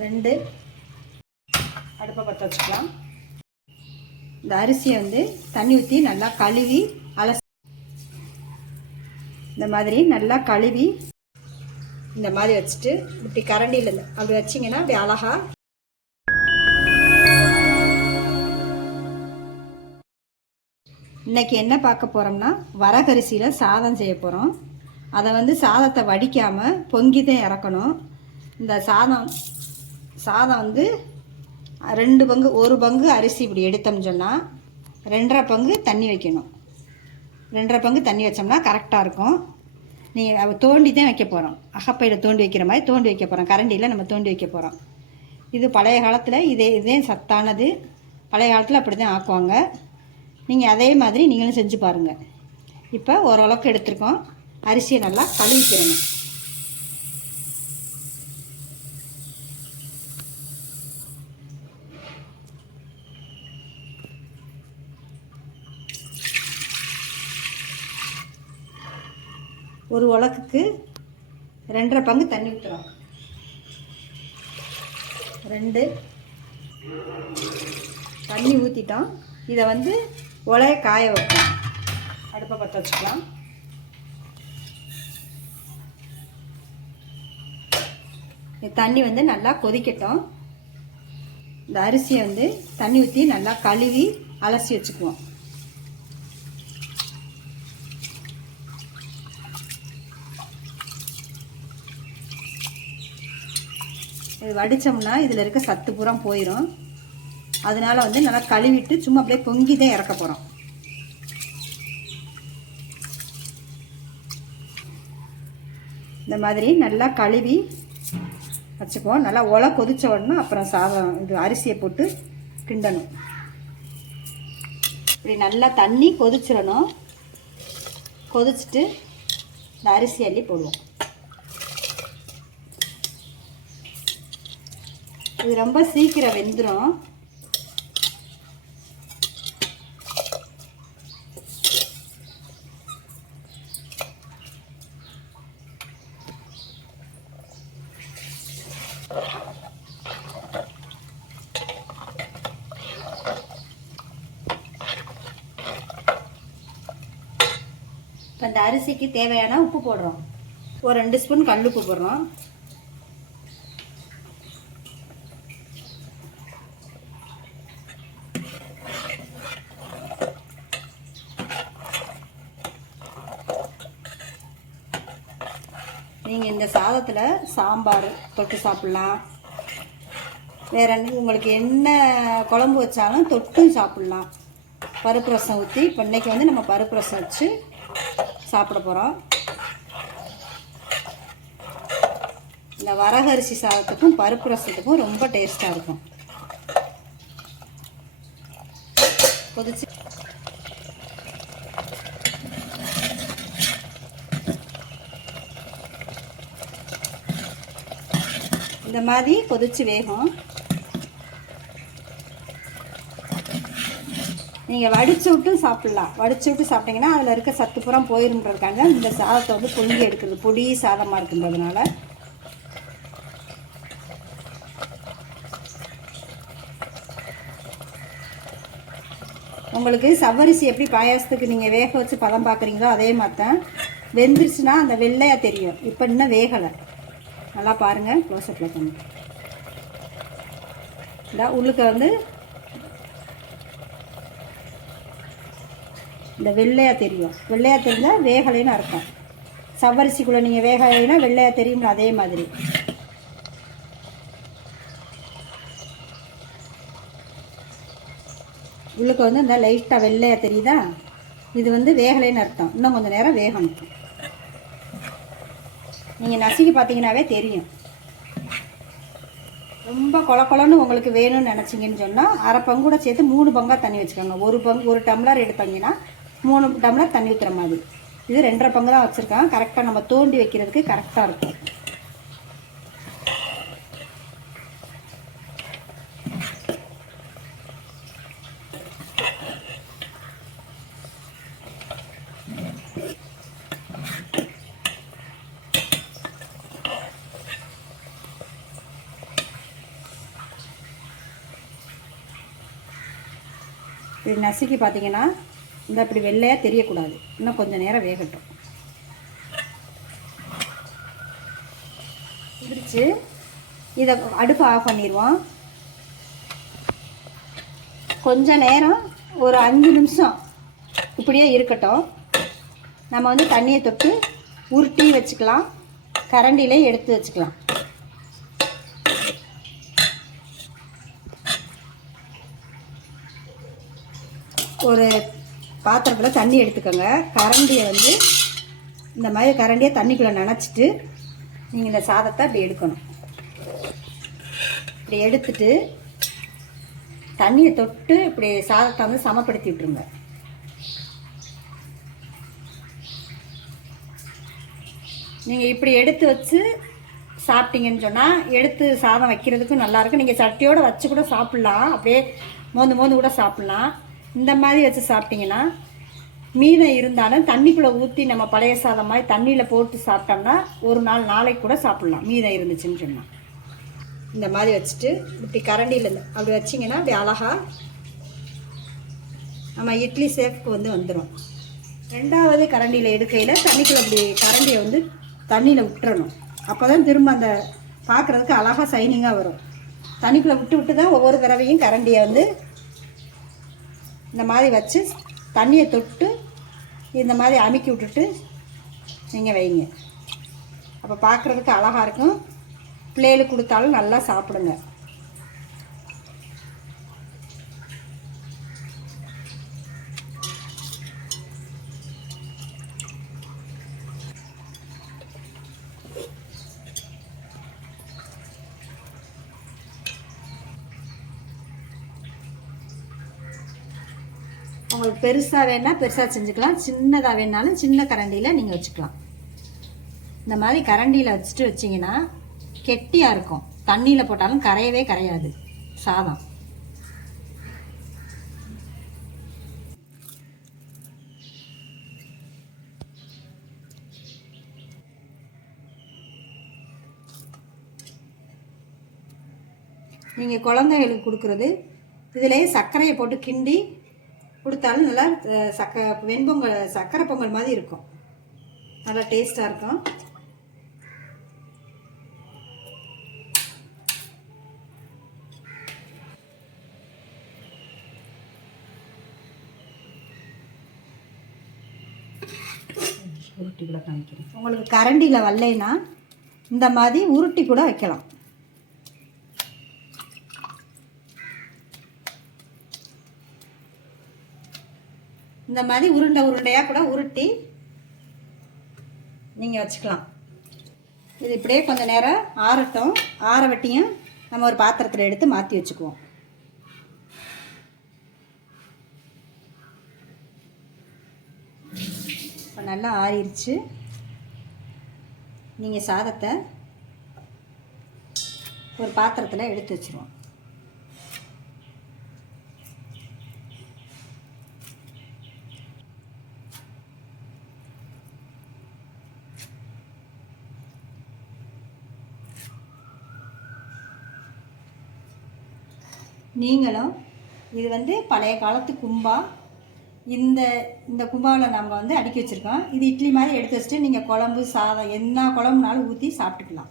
2 அடுப்பை பற்ற வச்சுக்கலாம். இந்த அரிசியை வந்து தண்ணி ஊற்றி நல்லா கழுவி அலசி இந்த மாதிரி நல்லா கழுவி இந்த மாதிரி வச்சுட்டு இப்படி கரண்டியில் அப்படி வச்சிங்கன்னா அப்படி அழகா இன்றைக்கி என்ன பார்க்க போகிறோம்னா வரகரிசியில் சாதம் செய்ய போகிறோம். அதை வந்து சாதத்தை வடிக்காமல் பொங்கி தான் இறக்கணும். இந்த சாதம் வந்து 2 பங்கு 1 பங்கு அரிசி இப்படி எடுத்தோம்னு சொன்னால் 2.5 பங்கு தண்ணி வைக்கணும். 2.5 பங்கு தண்ணி வச்சோம்னா கரெக்டாக இருக்கும். நீங்கள் தோண்டி தான் வைக்க போகிறோம். அகப்பையில் தோண்டி வைக்கிற மாதிரி தோண்டி வைக்க போகிறோம். கரண்டியில் நம்ம தோண்டி வைக்க போகிறோம். இது பழைய காலத்தில் இதே சத்தானது. பழைய காலத்தில் அப்படி தான் ஆக்குவாங்க. நீங்கள் அதே மாதிரி நீங்களும் செஞ்சு பாருங்கள். இப்போ ஓரளவுக்கு எடுத்துருக்கோம். அரிசியை நல்லா கழுவிக்கிறணும். ஒரு உலக்குக்கு 2.5 பங்கு தண்ணி ஊற்றுறோம். 2 தண்ணி ஊற்றிட்டோம். இதை வந்து உலைய காய வைப்போம். அடுப்பை பற்ற வச்சுக்கலாம். தண்ணி வந்து நல்லா கொதிக்கட்டும். இந்த அரிசியை வந்து தண்ணி ஊற்றி நல்லா கழுவி அலசி வச்சுக்குவோம். இது வடித்தோம்னா இதில் இருக்க சத்து பூரா போயிடும். அதனால் வந்து நல்லா கழுவிட்டு சும்மா அப்படியே பொங்கி தான் இறக்க போகிறோம். இந்த மாதிரி நல்லா கழுவி வச்சுக்குவோம். நல்லா உலை கொதித்த உடனே அப்புறம் சாதம் இது அரிசியை போட்டு கிண்டணும். இப்படி நல்லா தண்ணி கொதிச்சிடணும். கொதிச்சுட்டு இந்த அரிசி அள்ளி போடுவோம். இது ரொம்ப சீக்கிரம் வெந்துடும். இப்போ இந்த அரிசிக்கு தேவையான உப்பு போடுறோம். ஒரு 2 ஸ்பூன் கல் உப்பு போடுறோம். நீங்கள் இந்த சாதத்தில் சாம்பார் தொட்டு சாப்பிட்லாம். வேறு உங்களுக்கு என்ன குழம்பு வச்சாலும் தொட்டும் சாப்பிட்லாம். பருப்பு ரசம் ஊற்றி இப்போ இன்றைக்கி வந்து நம்ம பருப்பு ரசம் வச்சு சாப்பிட போகிறோம். இந்த வரகரிசி சாதத்துக்கும் பருப்பு ரசத்துக்கும் ரொம்ப டேஸ்ட்டாக இருக்கும். கொதிச்சு இந்த மாதிரி கொதிச்சு வேகும். நீங்கள் வடிச்சு விட்டும் சாப்பிட்லாம். வடிச்சு விட்டு சாப்பிட்டீங்கன்னா அதில் இருக்க சத்து புறம் போயிருன்றதுக்காக இந்த சாதத்தை வந்து பொங்கி எடுக்கிறது. பொடி சாதமாக இருக்குன்றதுனால உங்களுக்கு சவ்வரிசி எப்படி பாயாசத்துக்கு நீங்கள் வேக வச்சு பதம் பார்க்குறீங்களோ அதே மாதிரி தான். வெந்துருச்சுன்னா அந்த வெள்ளையாக தெரியும். இப்போ இன்னும் வேகலை. நல்லா பாருங்கள். க்ளோஸ்அப்பில் பண்ணி இந்த உள்ளுக்கு வந்து இந்த வெள்ளையாக தெரியும். வெள்ளையாக தெரிஞ்சால் வேகலைன்னு அர்த்தம். சவ்வரிசிக்குள்ளே நீங்கள் வேகலைன்னா வெள்ளையாக தெரியும்ல, அதே மாதிரி. உள்ளுக்கு வந்து இந்த லைட்டாக வெள்ளையாக தெரியுதா, இது வந்து வேகலைன்னு அர்த்தம். இன்னும் கொஞ்சம் நேரம் வேகணும். நீங்கள் நசுக்கி பார்த்தீங்கன்னாவே தெரியும். ரொம்ப கொலன்னு உங்களுக்கு வேணும்னு நினச்சிங்கன்னு சொன்னால் 1/2 பங்கு கூட சேர்த்து 3 பங்காக தண்ணி வச்சுக்கோங்க. 1 டம்ளர் எடுத்தீங்கன்னா 3 டம்ளர் தண்ணி ஊற்றுற மாதிரி. இது 2.5 பங்கு தான் வச்சுருக்கேன். கரெக்டாக நம்ம தோண்டி வைக்கிறதுக்கு கரெக்டாக இருக்கும். இப்படி நசுக்கி பார்த்தீங்கன்னா இந்த இப்படி வெள்ளையாக தெரியக்கூடாது. இன்னும் கொஞ்சம் நேரம் வேகட்டும். பிடிச்சி இதை அடுப்பு ஆஃப் பண்ணிடுவோம். கொஞ்ச நேரம் ஒரு 5 நிமிஷம் இப்படியே இருக்கட்டும். நம்ம வந்து தண்ணியை தொட்டு உருட்டி வச்சுக்கலாம், கரண்டிலே எடுத்து வச்சுக்கலாம். ஒரு பாத்திரத்தில் தண்ணி எடுத்துக்கோங்க. கரண்டியை வந்து இந்த மாதிரி கரண்டியை தண்ணிக்குள்ளே நனைச்சிட்டு நீங்கள் இந்த சாதத்தை அப்படி எடுக்கணும். இப்படி எடுத்துட்டு தண்ணியை தொட்டு இப்படி சாதத்தை வந்து சமப்படுத்தி விட்டுருங்க. நீங்கள் இப்படி எடுத்து வச்சு சாப்பிட்டீங்கன்னு சொன்னால் எடுத்து சாதம் வைக்கிறதுக்கும் நல்லாயிருக்கும். நீங்கள் சட்டியோடு வச்சு கூட சாப்பிட்லாம், அப்படியே மோந்து கூட சாப்பிட்லாம். இந்த மாதிரி வச்சு சாப்பிட்டிங்கன்னா மீதம் இருந்தாலும் தண்ணிக்குள்ளே ஊற்றி நம்ம பழைய சாதம் மாதிரி தண்ணியில் போட்டு சாப்பிட்டோம்னா ஒரு நாளைக்கு கூட சாப்பிட்லாம், மீதம் இருந்துச்சுன்னு சொன்னால். இந்த மாதிரி வச்சுட்டு இப்படி கரண்டியில் அப்படி வச்சிங்கன்னா அப்படி அழகாக நம்ம இட்லி சேஃப்க்கு வந்து வந்துடும். ரெண்டாவது கரண்டியில் எடுக்கையில் தண்ணிக்குள்ளே அப்படி கரண்டியை வந்து தண்ணியில் விட்டுறணும். அப்போ தான் திரும்ப அந்த பார்க்குறதுக்கு அழகாக சைனிங்காக வரும். தண்ணிக்குள்ளே விட்டு தான் ஒவ்வொரு தடவையும் கரண்டியை வந்து இந்த மாதிரி வச்சு தண்ணியை தொட்டு இந்த மாதிரி அமுக்கி விட்டுட்டு நீங்கள் வைங்க. அப்போ பார்க்குறதுக்கு அழகாக இருக்கும். பிள்ளைகளுக்கு கொடுத்தாலும் நல்லா சாப்பிடுங்க. உங்களுக்கு பெருசாக வேணால் பெருசாக செஞ்சுக்கலாம், சின்னதாக வேணாலும் சின்ன கரண்டியில் நீங்கள் வச்சுக்கலாம். இந்த மாதிரி கரண்டியில் வச்சுட்டு வச்சிங்கன்னா கெட்டியாக இருக்கும். தண்ணியில் போட்டாலும் கரையவே கரையாது சாதம். நீங்கள் குழந்தைகளுக்கு கொடுக்குறது இதிலே சர்க்கரையை போட்டு கிண்டி கொடுத்தாலும் நல்லா வெண்பொங்கல் சர்க்கரை பொங்கல் மாதிரி இருக்கும், நல்லா டேஸ்ட்டாக இருக்கும். உருட்டி கூட காமிக்கிறேன். உங்களுக்கு கரண்டியில் வரலைன்னா இந்த மாதிரி உருட்டி கூட வைக்கலாம். இந்த மாதிரி உருண்டையாக கூட உருட்டி நீங்கள் வச்சுக்கலாம். இது இப்படியே கொஞ்சம் நேரம் ஆறட்டும். ஆற வட்டியும் நம்ம ஒரு பாத்திரத்தில் எடுத்து மாற்றி வச்சுக்குவோம். இப்போ நல்லா ஆறிடுச்சு. நீங்கள் சாதத்தை ஒரு பாத்திரத்தில் எடுத்து வச்சுருவோம். நீங்களும் இது வந்து பழைய காலத்து கும்பா, இந்த கும்பாவில் நம்ம வந்து அடுக்கி வச்சுருக்கோம். இது இட்லி மாதிரி எடுத்து வச்சுட்டு நீங்கள் குழம்பு சாதம் என்ன குழம்புனாலும் ஊற்றி சாப்பிட்டுக்கலாம்.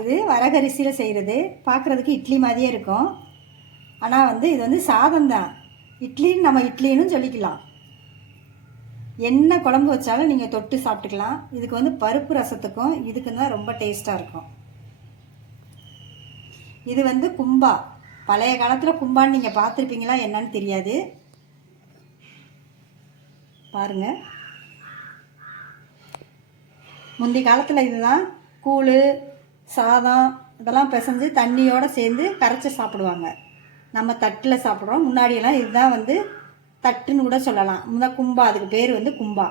இது வரகரிசியில் செய்கிறது. பார்க்குறதுக்கு இட்லி மாதிரியே இருக்கும், ஆனால் வந்து இது வந்து சாதம் தான். இட்லின்னு நம்ம இட்லின்னு சொல்லிக்கலாம். என்ன குழம்பு வச்சாலும் நீங்கள் தொட்டு சாப்பிட்டுக்கலாம். இதுக்கு வந்து பருப்பு ரசத்துக்கும் இதுக்கு தான் ரொம்ப டேஸ்ட்டாக இருக்கும். இது வந்து கும்பா. பழைய காலத்தில் கும்பான்னு நீங்கள் பார்த்துருப்பீங்களா என்னன்னு தெரியாது. பாருங்கள், முந்தைய காலத்தில் இதுதான் கூழ் சாதம் இதெல்லாம் பிசைஞ்சு தண்ணியோடு சேர்ந்து கரைச்சி சாப்பிடுவாங்க. நம்ம தட்டில் சாப்பிட்றோம். முன்னாடியெல்லாம் இதுதான் வந்து தட்டுன்னு கூட சொல்லலாம். முதல் கும்பா, அதுக்கு பேர் வந்து கும்பா.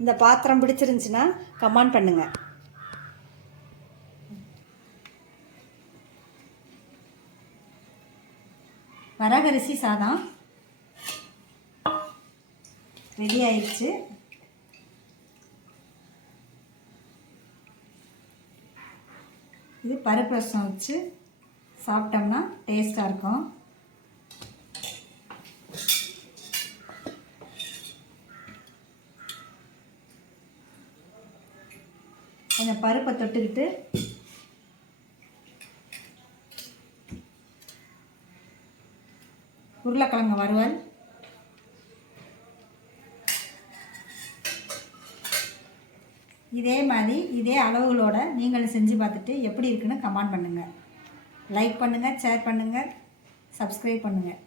இந்த பாத்திரம் பிடிச்சிருந்துச்சுன்னா கமெண்ட் பண்ணுங்கள். வரகரிசி சாதம் ரெடி ஆயிடுச்சு. பருப்பு ரசம் வச்சு சாப்பிட்டோம்னா டேஸ்ட்டாக இருக்கும். கொஞ்சம் பருப்பை தொட்டுக்கிட்டு உருளைக்கிழங்கு வறுவல், இதே மாதிரி இதே அளவுகளோட நீங்களும் செஞ்சு பார்த்துட்டு எப்படி இருக்குன்னு கமெண்ட் பண்ணுங்கள். லைக் பண்ணுங்கள், ஷேர் பண்ணுங்கள், சப்ஸ்கிரைப் பண்ணுங்கள்.